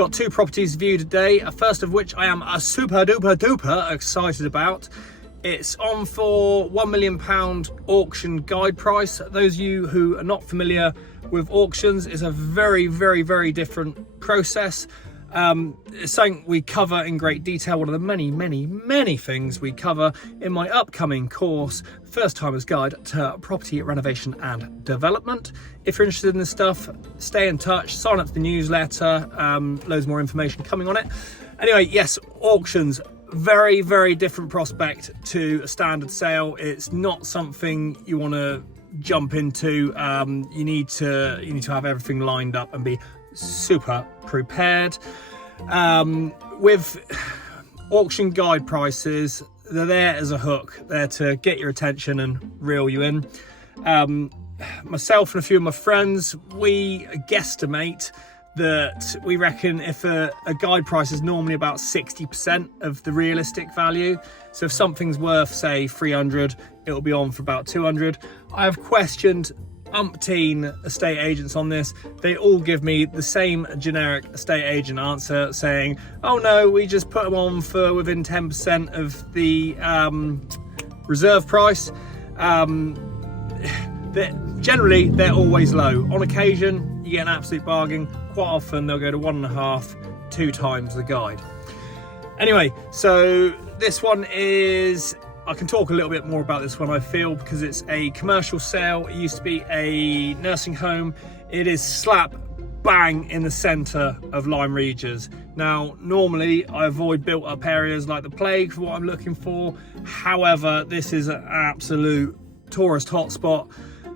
Got 2 properties viewed today, first of which I am super duper excited about. It's on for £1 million auction guide price. Those of you who are not familiar with auctions, it's a very different process. It's something we cover in great detail. One of the many things we cover in my upcoming course, First Timer's Guide to Property Renovation and Development. If you're interested in this stuff, stay in touch, sign up to the newsletter, loads more information coming on it. Anyway, yes, auctions, very different prospect to a standard sale. It's not something you want to jump into. You need to have everything lined up and be super prepared. With auction guide prices, they're there as a hook. They're to get your attention and reel you in. Myself and a few of my friends, we guesstimate that we reckon if a guide price is normally about 60% of the realistic value. So if something's worth, say, 300, it'll be on for about 200. I've questioned umpteen estate agents on this. They all give me the same generic estate agent answer, saying, oh no, we just put them on for within 10% of the reserve price. Generally, they're always low. On occasion, you get an absolute bargain. Quite often, they'll go to 1.5, 2 times the guide. Anyway, so this one is, I can talk a little bit more about this one, I feel, because it's a commercial sale. It used to be a nursing home. It is slap bang in the centre of Lyme Regis. Now, normally I avoid built up areas like the plague for what I'm looking for. However, this is an absolute tourist hotspot.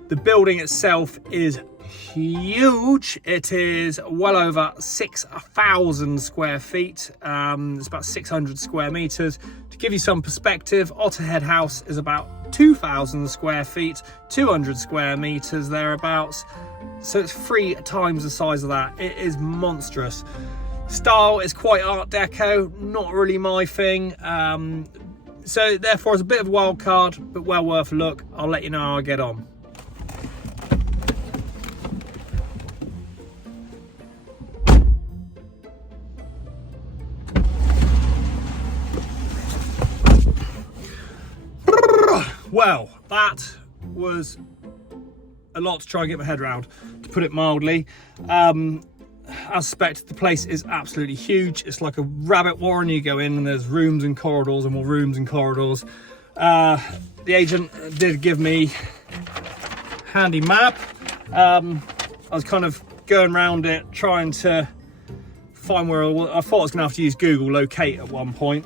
The building itself is huge. It is well over 6,000 square feet. It's about 600 square meters. To give you some perspective, Otterhead House is about 2,000 square feet, 200 square meters thereabouts. So it's 3 times the size of that. It is monstrous. Style is quite Art Deco, not really my thing. So therefore it's a bit of a wild card, but well worth a look. I'll let you know how I get on. Well, that was a lot to try and get my head around, to put it mildly. As suspected, the place is absolutely huge. It's like a rabbit warren. You go in and there's rooms and corridors and more rooms and corridors. The agent did give me a handy map. I was kind of going around it, trying to find where I thought I was going to have to use Google Locate at one point.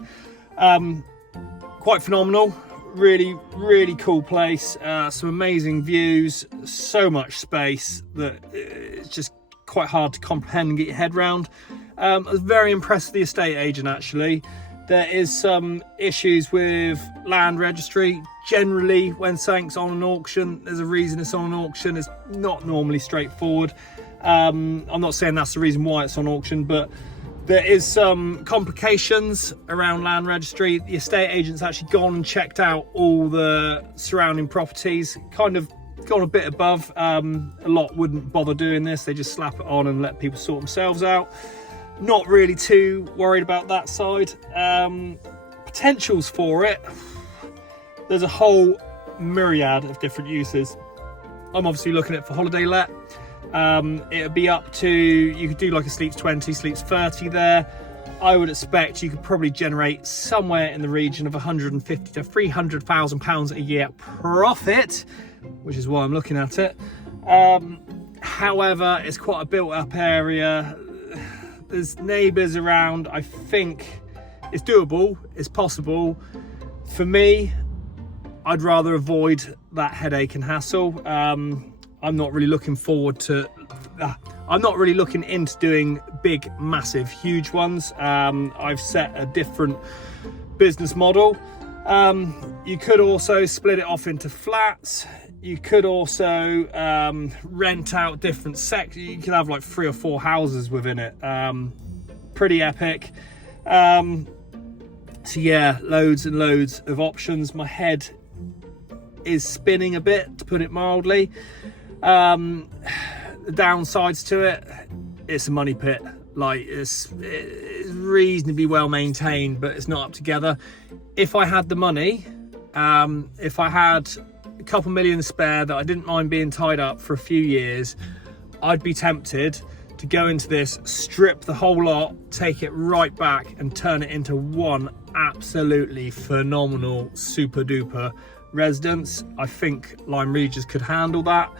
Quite phenomenal. Really cool place. Some amazing views, so much space that it's just quite hard to comprehend and get your head around. I was very impressed with the estate agent, actually. There is some issues with land registry. Generally, when something's on an auction, there's a reason it's on an auction. It's not normally straightforward. I'm not saying that's the reason why it's on auction, but there is some complications around land registry. The estate agent's actually gone and checked out all the surrounding properties, kind of gone a bit above. A lot wouldn't bother doing this. They just slap it on and let people sort themselves out. Not really too worried about that side. Potentials for it, there's a whole myriad of different uses. I'm obviously looking at it for holiday let. It'd be up to, you could do like a sleeps 20, sleeps 30 there. I would expect you could probably generate somewhere in the region of 150 to 300,000 pounds a year profit, which is why I'm looking at it. However, it's quite a built up area. There's neighbours around. I think it's doable, it's possible. For me, I'd rather avoid that headache and hassle. I'm not really looking forward to, I'm not really looking into doing big, massive, huge ones. I've set a different business model. You could also split it off into flats. You could also rent out different sectors. You could have like 3 or 4 houses within it. Pretty epic. So yeah, loads and loads of options. My head is spinning a bit, to put it mildly. The downsides to it, it's a money pit. Like it's reasonably well maintained, but it's not up together. If I had the money, if I had a couple million spare that I didn't mind being tied up for a few years, I'd be tempted to go into this, strip the whole lot, take it right back and turn it into one absolutely phenomenal super duper residence. I think Lyme Regis could handle that.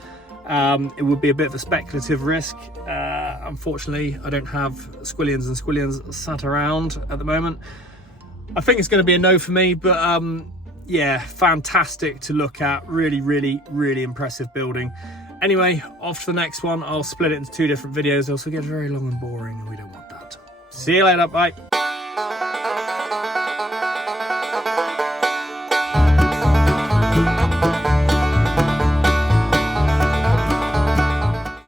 It would be a bit of a speculative risk. Unfortunately, I don't have squillions and squillions sat around at the moment. I think it's going to be a no for me, but yeah, fantastic to look at. Really, really, really impressive building. Anyway, off to the next one. I'll split it into 2 different videos, else it'll get very long and boring, and we don't want that. See you later, bye.